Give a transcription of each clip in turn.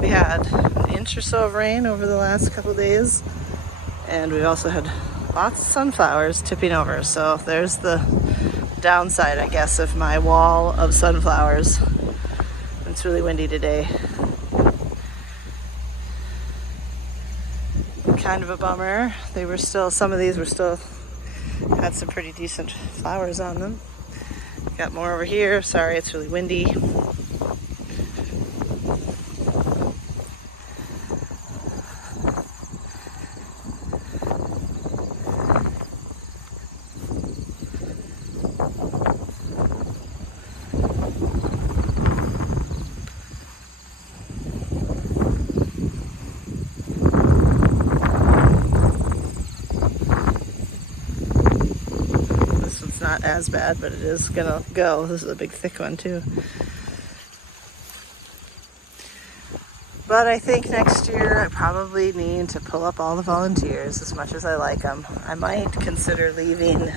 We had an inch or so of rain over the last couple days, and we also had lots of sunflowers tipping over. So there's the downside, I guess, of my wall of sunflowers. It's really windy today. Kind of a bummer. Some of these were still had some pretty decent flowers on them. Got more over here. Sorry, it's really windy. Not as bad, but it is gonna go. This is a big thick one too. But I think next year I probably need to pull up all the volunteers as much as I like them. I might consider leaving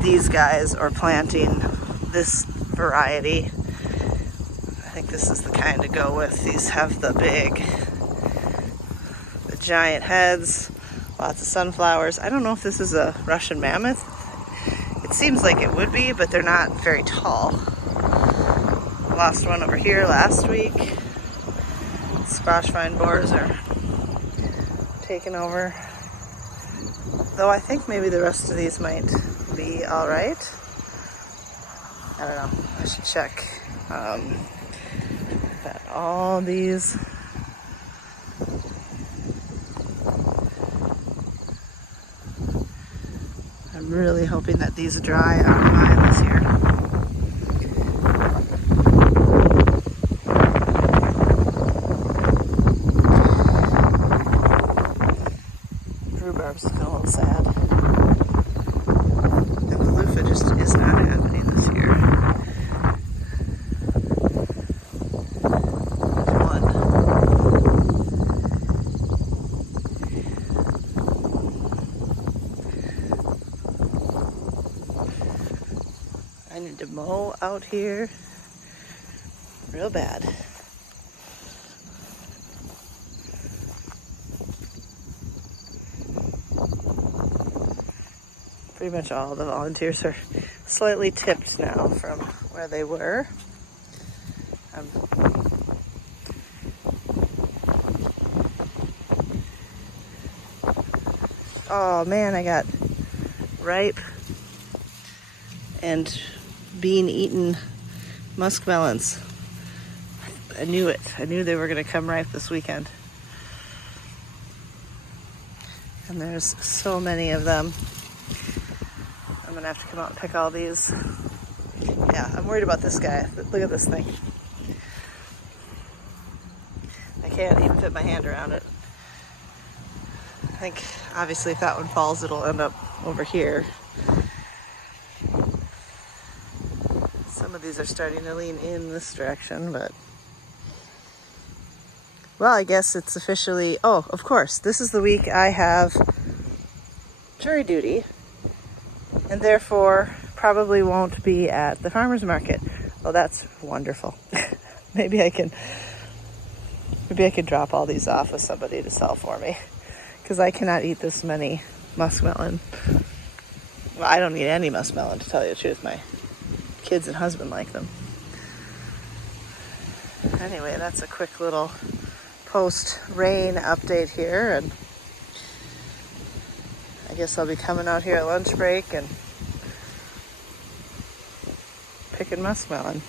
these guys or planting this variety. I think this is the kind to go with. These have the giant heads, lots of sunflowers. I don't know if this is a Russian mammoth. It seems like it would be, but they're not very tall. Lost one over here last week. Squash vine borers are taking over. Though I think maybe the rest of these might be all right. I don't know. I should check. But all these. I'm really hoping that these dry on the vine this year. Rhubarb's looking a little sad. And the loofah just is not happening this year. There's one. I need to mow out here real bad. Pretty much all the volunteers are slightly tipped now from where they were. Oh man, I got ripe and bean-eaten musk melons. I knew it. I knew they were going to come ripe this weekend. And there's so many of them. I'm going to have to come out and pick all these. Yeah, I'm worried about this guy. Look at this thing. I can't even fit my hand around it. I think, obviously, if that one falls, it'll end up over here. Some of these are starting to lean in this direction, but... Well, I guess it's officially... Oh, of course, this is the week I have jury duty, and therefore probably won't be at the farmer's market. Oh, that's wonderful. Maybe I can drop all these off with somebody to sell for me, because I cannot eat this many muskmelon. Well, I don't eat any muskmelon, to tell you the truth. My kids and husband like them. Anyway, that's a quick little post-rain update here, and I guess I'll be coming out here at lunch break and picking muskmelon.